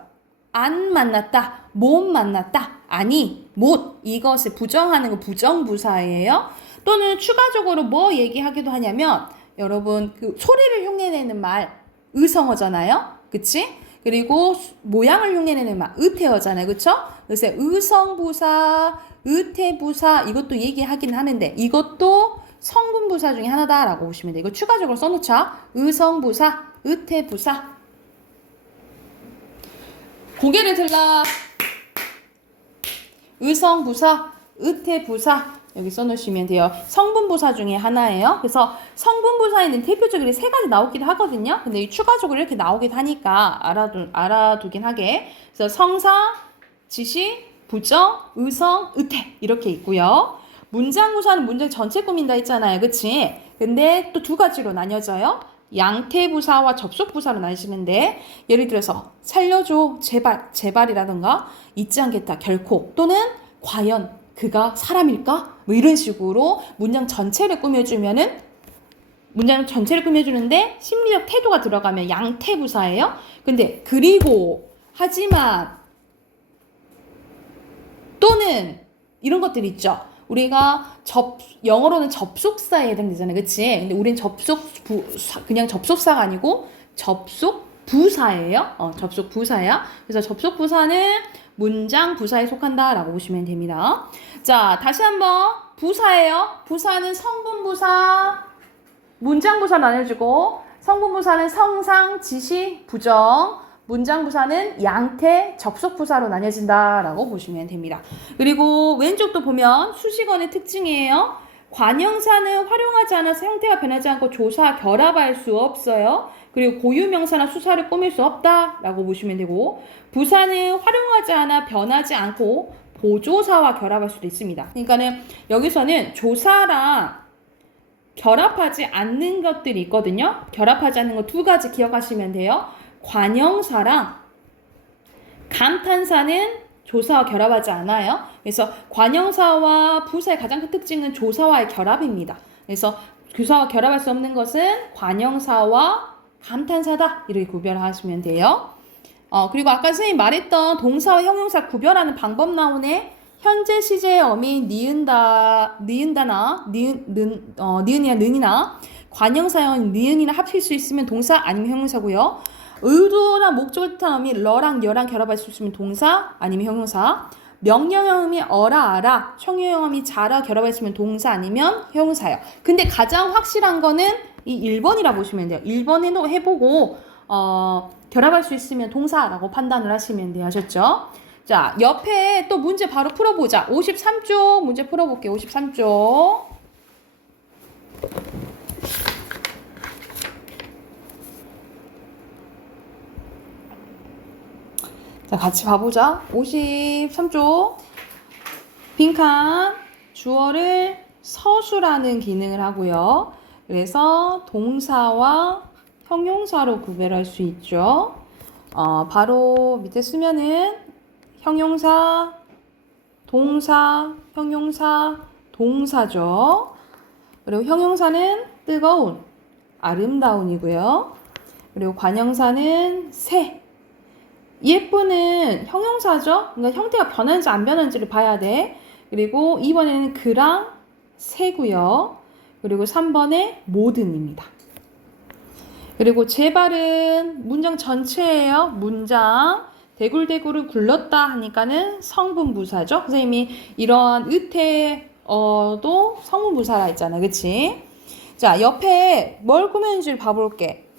안 만났다, 못 만났다, 아니, 못 이것을 부정하는 거 부정부사예요. 또는 추가적으로 뭐 얘기하기도 하냐면 여러분 그 소리를 흉내내는 말 의성어잖아요. 그치? 그리고 모양을 흉내내는 말 의태어잖아요. 그쵸? 그래서 의성부사, 의태부사 이것도 얘기하긴 하는데 이것도 성분부사 중에 하나다라고 보시면 돼요. 이거 추가적으로 써놓자. 의성부사, 의태부사. 고개를 들라. 의성부사, 의태부사 여기 써놓으시면 돼요. 성분부사 중에 하나예요. 그래서 성분부사에는 대표적으로 세 가지 나오기도 하거든요. 근데 추가적으로 이렇게 나오기도 하니까 알아두긴 하게. 그래서 성상, 지시, 부정, 의성, 의태 이렇게 있고요. 문장부사는 문장 전체 꾸민다 했잖아요. 그치? 근데 또 두 가지로 나뉘어져요. 양태부사와 접속부사로 나뉘시는데 예를 들어서 살려줘, 제발이라던가 잊지 않겠다, 결코 또는 과연 그가 사람일까? 뭐 이런 식으로 문장 전체를 꾸며주면은 문장 전체를 꾸며주는데 심리적 태도가 들어가면 양태부사예요. 근데 그리고 하지만 또는 이런 것들 있죠. 우리가 영어로는 접속사에 해당되잖아요. 그치? 근데 우린 그냥 접속사가 아니고 접속부사예요. 접속부사야. 그래서 접속부사는 문장 부사에 속한다라고 보시면 됩니다. 자, 다시 한번 부사예요. 부사는 성분부사, 문장부사 나눠주고 성분부사는 성상, 지시, 부정, 문장부사는 양태, 접속부사로 나뉘어진다라고 보시면 됩니다. 그리고 왼쪽도 보면 수식어의 특징이에요. 관형사는 활용하지 않아서 형태가 변하지 않고 조사, 결합할 수 없어요. 그리고 고유명사나 수사를 꾸밀 수 없다라고 보시면 되고 부사는 활용하지 않아 변하지 않고 보조사와 결합할 수도 있습니다. 그러니까는 여기서는 조사랑 결합하지 않는 것들이 있거든요. 결합하지 않는 거 두 가지 기억하시면 돼요. 관형사랑 감탄사는 조사와 결합하지 않아요. 그래서 관형사와 부사의 가장 큰 특징은 조사와의 결합입니다. 그래서 조사와 결합할 수 없는 것은 관형사와 감탄사다. 이렇게 구별하시면 돼요. 그리고 아까 선생님이 말했던 동사와 형용사 구별하는 방법 나오네. 현재 시제의 어미 니은이나 는이나 관형사형 니은이나 합칠 수 있으면 동사 아니면 형용사고요. 의도나 목적을 뜻하는 어미 러랑 여랑 결합할 수 있으면 동사 아니면 형용사. 명령형이 어라 알아, 청유형이 자라 결합할 수 있으면 동사 아니면 형용사예요. 근데 가장 확실한 거는 이 1번이라 보시면 돼요. 1번 해보고 결합할 수 있으면 동사라고 판단을 하시면 돼요. 아셨죠? 자, 옆에 또 문제 바로 풀어보자. 53쪽 문제 풀어볼게요. 53쪽. 자, 같이 봐보자. 53쪽. 빈칸 주어를 서술하는 기능을 하고요. 그래서 동사와 형용사로 구별할 수 있죠. 바로 밑에 쓰면은 형용사, 동사, 형용사, 동사죠. 그리고 형용사는 뜨거운, 아름다운이고요. 그리고 관형사는 새, 예쁘는 형용사죠. 그러니까 형태가 변하는지 안 변하는지를 봐야 돼. 그리고 2번에는 그랑 새고요. 그리고 3번에 모든입니다. 그리고 제발은 문장 전체예요. 문장 대굴대굴을 굴렀다 하니까는 성분부사죠. 선생님이 이러한 의태어도 성분부사라 했잖아. 그치? 자, 옆에 뭘 꾸몄는지를 봐볼게.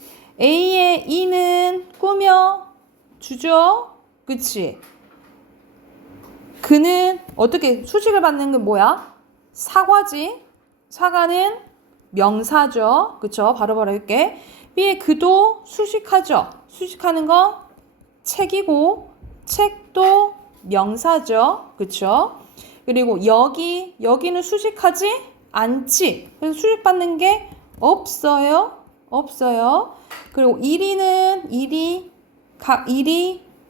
A의 E는 꾸며 주죠. 그치? 그는 어떻게 수식을 받는 건 뭐야? 사과지. 사과는 명사죠. 그쵸? 바로바로 할게. B의 그도 수식하죠. 수식하는 건 책이고 책도 명사죠. 그쵸? 그리고 여기는 수식하지 않지. 그래서 수식받는 게 없어요. 없어요. 그리고 일이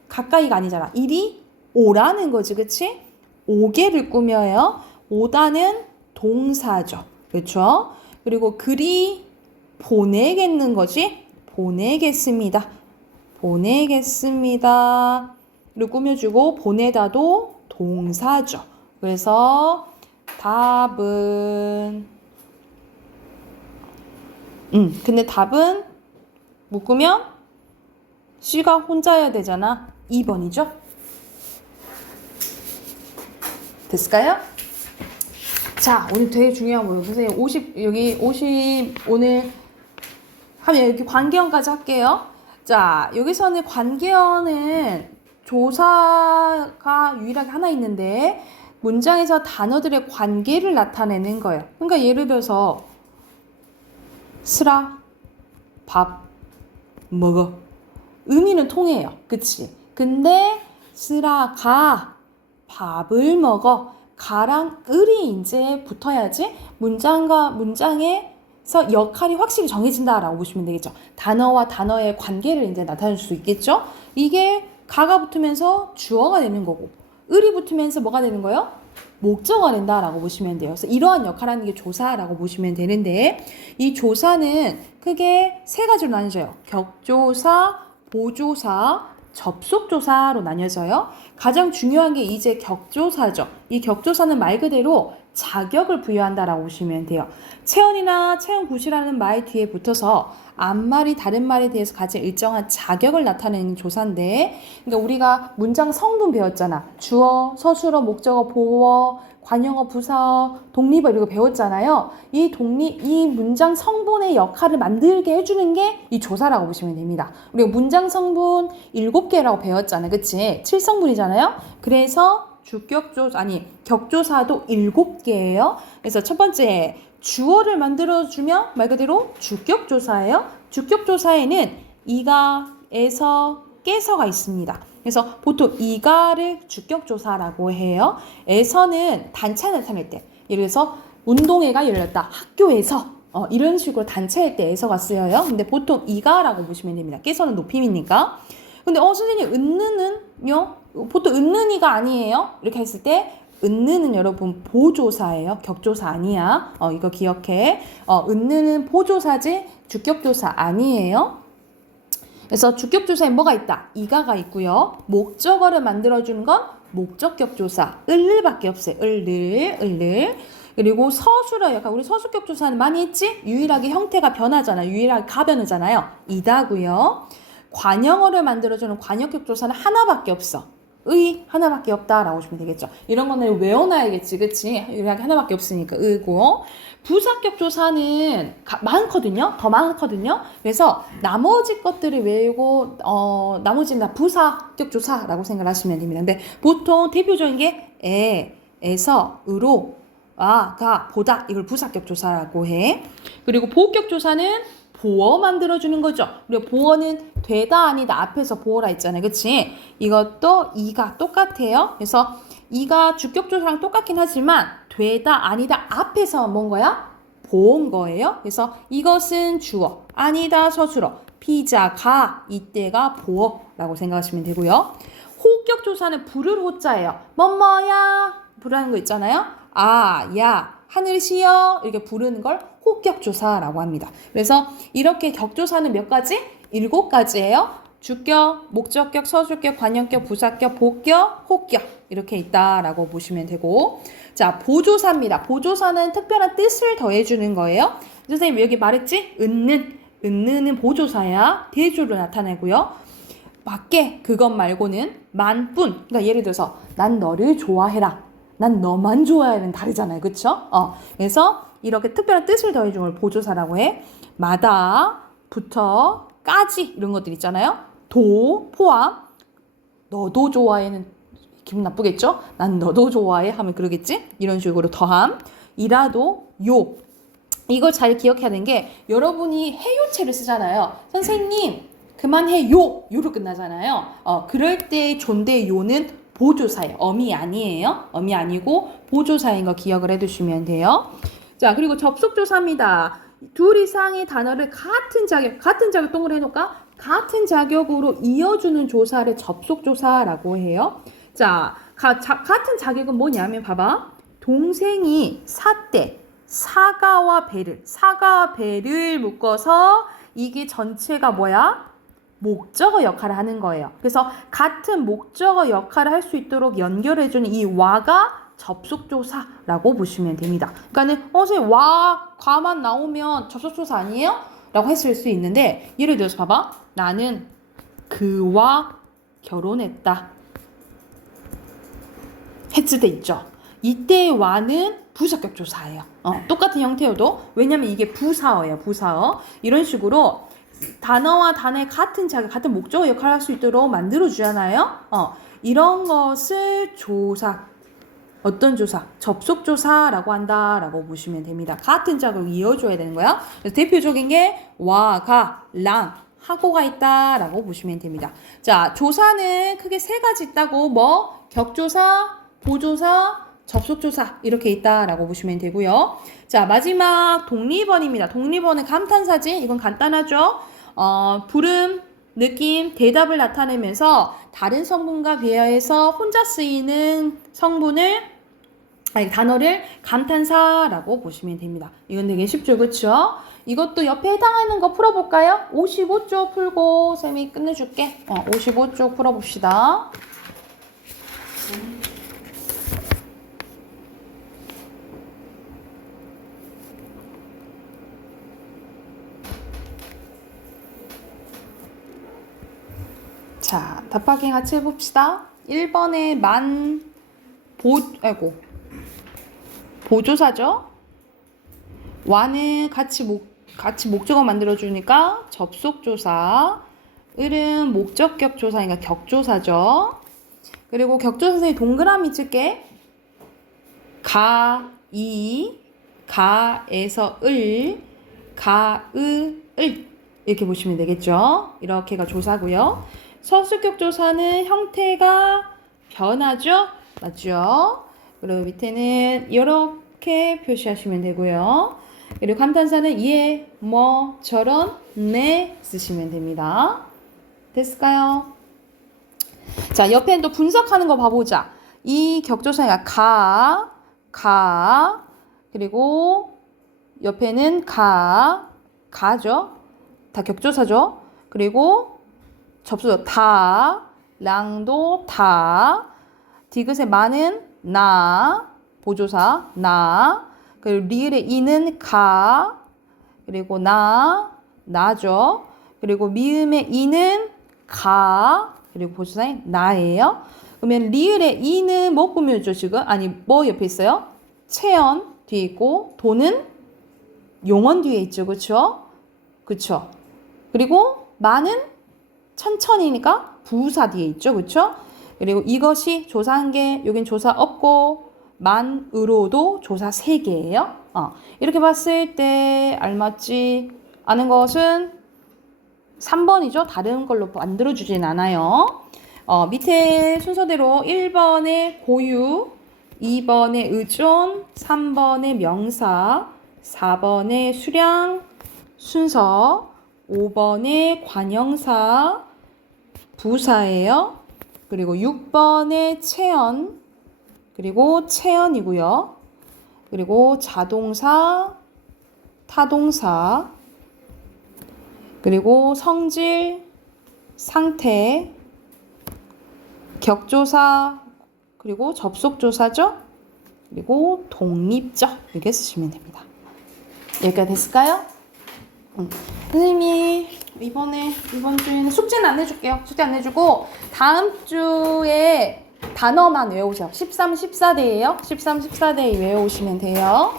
가까이가 아니잖아. 일이 오라는 거지. 그치? 오게를 꾸며요. 오다는 동사죠. 그쵸? 그리고 글이 보내겠는 거지. 보내겠습니다. 보내겠습니다. 를 꾸며주고 보내다도 동사죠. 그래서 답은 근데 답은 묶으면 C가 혼자여야 되잖아. 2번이죠. 됐을까요? 자, 오늘 되게 중요한 거예요. 선생님 50 오늘 하면 이렇게 관계형까지 할게요. 자, 여기서는 관계형은 조사가 유일하게 하나 있는데 문장에서 단어들의 관계를 나타내는 거예요. 그러니까 예를 들어서 쓰라, 밥, 먹어. 의미는 통해요. 그치? 근데 쓰라가 밥을 먹어. 가랑 을이 이제 붙어야지 문장에서 역할이 확실히 정해진다라고 보시면 되겠죠. 단어와 단어의 관계를 이제 나타낼 수 있겠죠. 이게 가가 붙으면서 주어가 되는 거고 을이 붙으면서 뭐가 되는 거예요? 목적어가 된다라고 보시면 돼요. 그래서 이러한 역할을 하는 게 조사라고 보시면 되는데 이 조사는 크게 세 가지로 나뉘어져요. 격조사, 보조사, 접속조사로 나뉘어져요. 가장 중요한 게 이제 격조사죠. 이 격조사는 말 그대로 자격을 부여한다라고 보시면 돼요. 체언이나 체언굿이라는 말 뒤에 붙어서 앞말이 다른 말에 대해서 가진 일정한 자격을 나타내는 조사인데, 그러니까 우리가 문장 성분 배웠잖아. 주어, 서술어, 목적어, 보어, 관형어, 부사어, 독립어 이런 거 배웠잖아요. 이 문장 성분의 역할을 만들게 해주는 게 이 조사라고 보시면 됩니다. 우리가 문장 성분 7개라고 배웠잖아요. 그치? 7성분이잖아요. 그래서 격조사도 7개예요. 그래서 첫 번째, 주어를 만들어주면 말 그대로 주격조사예요. 주격조사에는 이가, 에서, 깨서가 있습니다. 그래서 보통 이가를 주격조사라고 해요. 에서는 단체 나타낼 때, 예를 들어서 운동회가 열렸다. 학교에서 이런 식으로 단체할 때 에서가 쓰여요. 근데 보통 이가라고 보시면 됩니다. 깨서는 높임이니까. 근데 선생님 은느는요? 보통 은느니가 아니에요. 이렇게 했을 때 은느는 여러분 보조사예요. 격조사 아니야. 이거 기억해. 은느는 보조사지 주격조사 아니에요. 그래서 주격조사에 뭐가 있다? 이가가 있고요. 목적어를 만들어주는 건 목적격조사. 을밖에 없어요. 을을. 그리고 서술어 역할, 우리 서술격 조사는 많이 했지? 유일하게 형태가 변하잖아요. 유일하게 가변하잖아요. 이다고요. 관형어를 만들어주는 관역격 조사는 하나밖에 없어. 의 하나밖에 없다라고 보시면 되겠죠. 이런 거는 외워놔야겠지, 그치? 유일하게 하나밖에 없으니까 의고. 부사격 조사는 많거든요. 더 많거든요. 그래서 나머지 것들을 외우고 나머지는 다 부사격 조사라고 생각하시면 됩니다. 근데 보통 대표적인 게 에서, 으로, 가, 보다 이걸 부사격 조사라고 해. 그리고 보호격 조사는 보어 만들어주는 거죠. 그리고 보어는 되다 아니다 앞에서 보어라 했잖아요. 그치? 이것도 이가 똑같아요. 그래서 이가 주격 조사랑 똑같긴 하지만 되다 아니다 앞에서 뭔 거야? 보온 거예요. 그래서 이것은 주어, 아니다 서술어, 피자가 이때가 보어라고 생각하시면 되고요. 호격 조사는 부를 호자예요. 뭐뭐야 부르는 거 있잖아요. 아, 야, 하늘 시여 이렇게 부르는 걸 호격조사라고 합니다. 그래서 이렇게 격조사는 몇 가지? 7가지예요. 주격, 목적격, 서술격, 관형격, 부사격, 보격, 호격 이렇게 있다라고 보시면 되고 자, 보조사입니다. 보조사는 특별한 뜻을 더해주는 거예요. 선생님 여기 말했지? 은는 보조사야. 대조로 나타내고요. 밖에 그것 말고는 만뿐. 그러니까 예를 들어서 난 너를 좋아해라. 난 너만 좋아해는 다르잖아요. 그쵸? 그래서 이렇게 특별한 뜻을 더해준 걸 보조사라고 해. 마다, 부터, 까지 이런 것들 있잖아요. 도, 포함. 너도 좋아해는 기분 나쁘겠죠? 난 너도 좋아해 하면 그러겠지? 이런 식으로 더함. 이라도, 요. 이걸 잘 기억해야 되는 게 여러분이 해요체를 쓰잖아요. 선생님 그만해요. 요로 끝나잖아요. 그럴 때 존대 요는 보조사예요. 어미 아니에요. 어미 아니고 보조사인 거 기억을 해두시면 돼요. 자, 그리고 접속조사입니다. 둘 이상의 단어를 같은 자격 동그래 해놓을까? 같은 자격으로 이어주는 조사를 접속조사라고 해요. 자, 같은 자격은 뭐냐면 봐봐. 동생이 사때 사가와 배를 묶어서 이게 전체가 뭐야? 목적어 역할을 하는 거예요. 그래서 같은 목적어 역할을 할 수 있도록 연결해주는 이 와가 접속조사라고 보시면 됩니다. 그러니까는 선생님 와, 과만 나오면 접속조사 아니에요? 라고 했을 수 있는데 예를 들어서 봐봐. 나는 그와 결혼했다. 했을 때 있죠. 이때의 와는 부사격 조사예요. 똑같은 형태여도 왜냐면 이게 부사어예요. 부사어. 이런 식으로 단어와 단어의 같은 자격, 같은 목적어 역할을 할 수 있도록 만들어주잖아요. 이런 것을 조사, 어떤 조사? 접속조사라고 한다라고 보시면 됩니다. 같은 자격을 이어줘야 되는 거야. 그래서 대표적인 게 와, 가, 랑, 하고가 있다라고 보시면 됩니다. 자, 조사는 크게 3가지 있다고 뭐? 격조사, 보조사, 접속조사 이렇게 있다라고 보시면 되고요. 자, 마지막 독립어입니다. 독립어는 감탄사지. 이건 간단하죠. 부름, 느낌, 대답을 나타내면서 다른 성분과 비하해서 혼자 쓰이는 단어를 감탄사라고 보시면 됩니다. 이건 되게 쉽죠, 그렇죠? 이것도 옆에 해당하는 거 풀어볼까요? 55쪽 풀고 쌤이 끝내줄게. 55쪽 풀어봅시다. 자, 답하기 같이 해봅시다. 1번에 보조사죠. 와는 같이 목적어 만들어주니까 접속조사. 을은 목적격 조사니까 격조사죠. 그리고 격조사에 동그라미 칠게. 가에서 을, 을 이렇게 보시면 되겠죠. 이렇게가 조사고요. 서술격 조사는 형태가 변하죠? 맞죠? 그리고 밑에는 이렇게 표시하시면 되고요. 그리고 감탄사는 예, 뭐, 저런, 네 쓰시면 됩니다. 됐을까요? 자, 옆에는 또 분석하는 거 봐보자. 이 격조사가 그리고 옆에는 가죠? 다 격조사죠? 그리고 접수도 랑도 디귿의 마는 보조사 그리고 리을의 이는 가, 그리고 나죠. 그리고 미음의 이는 가, 그리고 보시나요? 나예요. 그러면 리을의 이는 뭐 꾸며줘 지금? 아니 뭐 옆에 있어요? 체언 뒤에 있고 도는 용언 뒤에 있죠. 그쵸? 그쵸? 그리고 마는 천천히니까 부사 뒤에 있죠. 그쵸? 그리고 이것이 조사 1개, 여긴 조사 없고 만으로도 조사 3개예요. 이렇게 봤을 때 알맞지 않은 것은 3번이죠. 다른 걸로 만들어주진 않아요. 밑에 순서대로 1번에 고유, 2번에 의존, 3번에 명사, 4번에 수량, 순서, 5번에 관형사, 부사예요. 그리고 6번에 체언, 그리고 체언이고요. 그리고 자동사, 타동사, 그리고 성질, 상태, 격조사, 그리고 접속조사죠. 그리고 독립적 이렇게 쓰시면 됩니다. 여기까지 됐을까요? 선생님이 이번 주에는 숙제는 안 해줄게요. 숙제 안 해주고 다음 주에 단어만 외우세요. 13, 14대예요. 13, 14대 외워오시면 돼요.